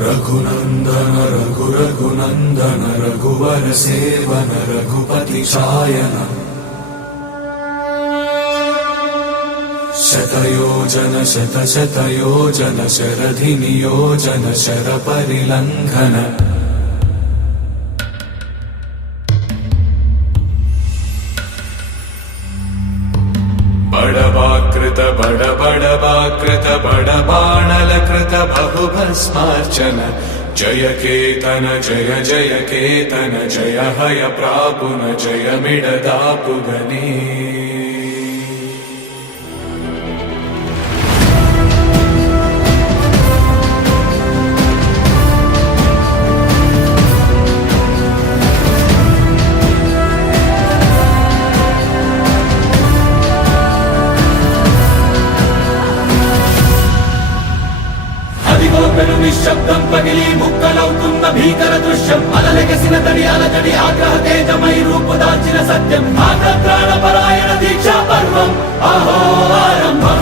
रघुनंदन रघुनंदन रघुवर seven Raghupati चायन शतयोजन शतशतयोजन शरधि नियोजन sir परिलंघन बड़वाकृत बड़वाकृत बड़बाणलकृत बहुभस्मार्चन जय केतन जय जय केतन जय हय प्रापुन जय मिडदापुगने నిశ్శబ్దం పగిలి ముక్కలవుతున్న భీకర దృశ్యం అలలెగసిన తడి అలజడి ఆగ్రహ తేజమై రూపు దాల్చిన సత్యం ఆగ్రత్రాణ పరాయణ దీక్షా పర్వం అహో ఆరంభం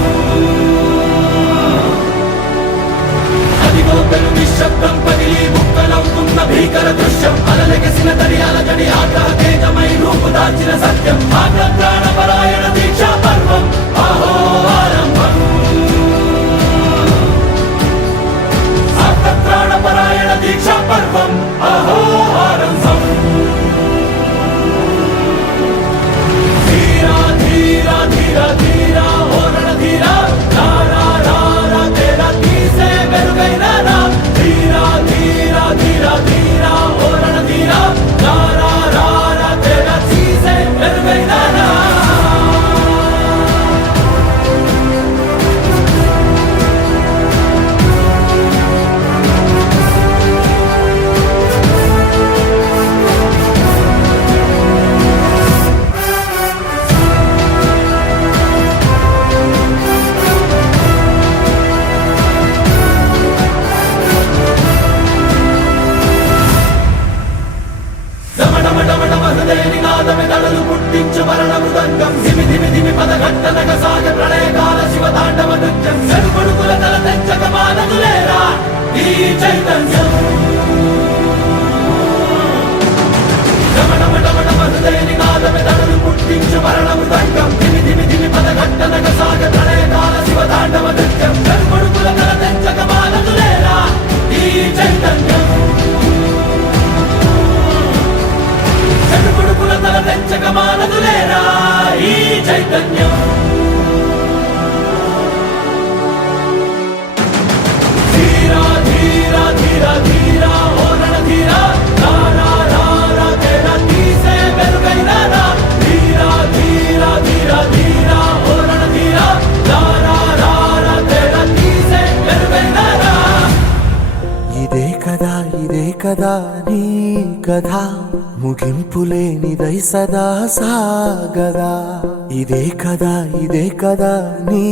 అదిగో పెను నిశ్శబ్దం పగిలి ముక్కలవుతున్న భీకర దృశ్యం అలలెగసిన తడి అలజడి ఆగ్రహ తేజమై రూపు దాల్చిన సత్యం ఆగ్రత్రాణ పరాయణ దీక్షా పర్వం అహో ఆరంభం ప్రాణపరాయణ దీక్షా పర్వం అహో ఆరంభం ధీరా ధీరా ధీరా ధీరా ఓరణ ధీరా రారా రారా తేరా తీసే మెరుగైన రా ధీరా ధీరా ధీరా ధీరా ఓరణ ధీరా రారా రారా తేరా తీసే మెరుగైన రా నినాదమెదడలు పుట్టించు మరణ మృదంగం ధిమి ధిమి ధిమి పదఘట్టనగ సాగ ప్రళయకాల శివ తాండవ నృత్యం చెడుకొడుకుల తల తెచ్చక మానదులేరా ఈ చైతన్యం రమణమటమణ హృదయ నినాదమెదడలు పుట్టించు మరణ మృదంగం ధిమి ధిమి ధిమి పదఘట్టనగ సాగ ప్రళయకాల శివ తాండవ నృత్యం చెడుకొడుకుల తల తెచ్చక మానదులేరా ఈ చైతన్యం చెడుకొడుకుల తల తెచ్చక మానదులేరా ఈ చైతన్యం ధీరా ధీరా ధీరా ధీరా ఓరణ ధీరా రారా రారా తేరా తీసే మెరుగైన రా ధీరా ధీరా ధీరా ధీరా ఓరణ ధీరా రారా రారా తేరా తీసే మెరుగైన రా ఇదే కదా నీ కథ ముగింపులేనిదై సదా సాగదా ఇదే కదా నీ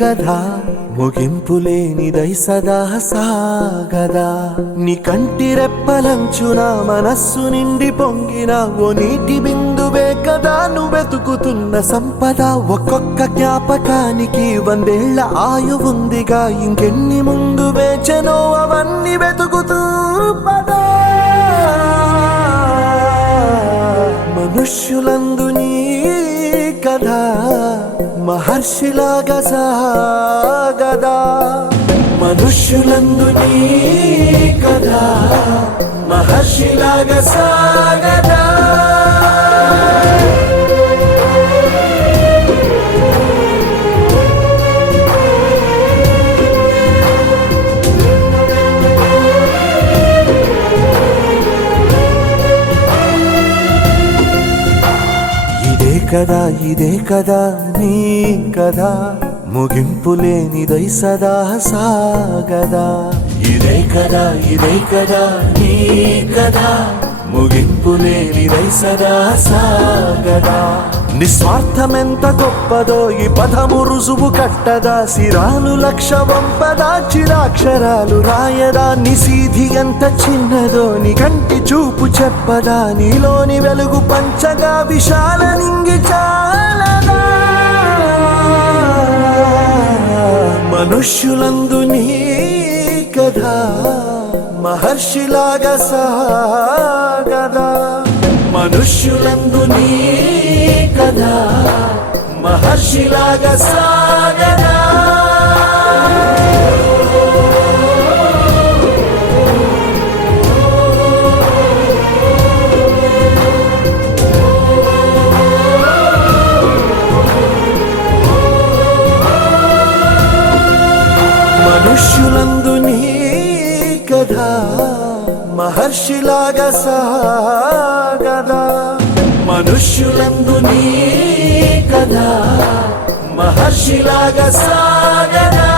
కథ ముగింపులేనిదై సదా సాగదా నీ కంటి రెప్పలంచున మనస్సు నిండి పొంగిన ఓ నీటి బిందువే కదా నువ్వెతుకుతున్న సంపద ఒక్కొక్క జ్ఞాపకానికి 100 ఏళ్ల ఆయువుందిగా ఇంకెన్ని ముందు వేచెనో అవన్నీ వెతుకుతూ పదా మనుష్యులందు నీ కథ మహర్షిలాగా సాగదా మనుష్యులందు నీ కథ మహర్షిలాగా సాగదా ఇదే కదా నీ కథ ముగింపులేనిదై సదా సాగదా ఇదే కదా నీ కథ ముగింపులేనిదై సదా సాగదా నిస్వార్థమెంత గొప్పదో ఈ పదము రుజువు కట్టదా సిరాలు లక్ష వంపదా చిరాక్షరాలు రాయదా నిసీధి ఎంత చిన్నదో నీ కంటి చూపు చెప్పదా నీలోని వెలుగు పంచగా విశాల నింగి చాలదా మనుష్యులందు నీ కథ మహర్షిలాగా సాగదా మనుష్యులందు నీ కథ మహర్షిలాగా సాగదా మనుష్యులందు నీ కథ మహర్షిలాగా సాగదా మనుష్యులందు నీ కథ మహర్షిలాగా సాగదా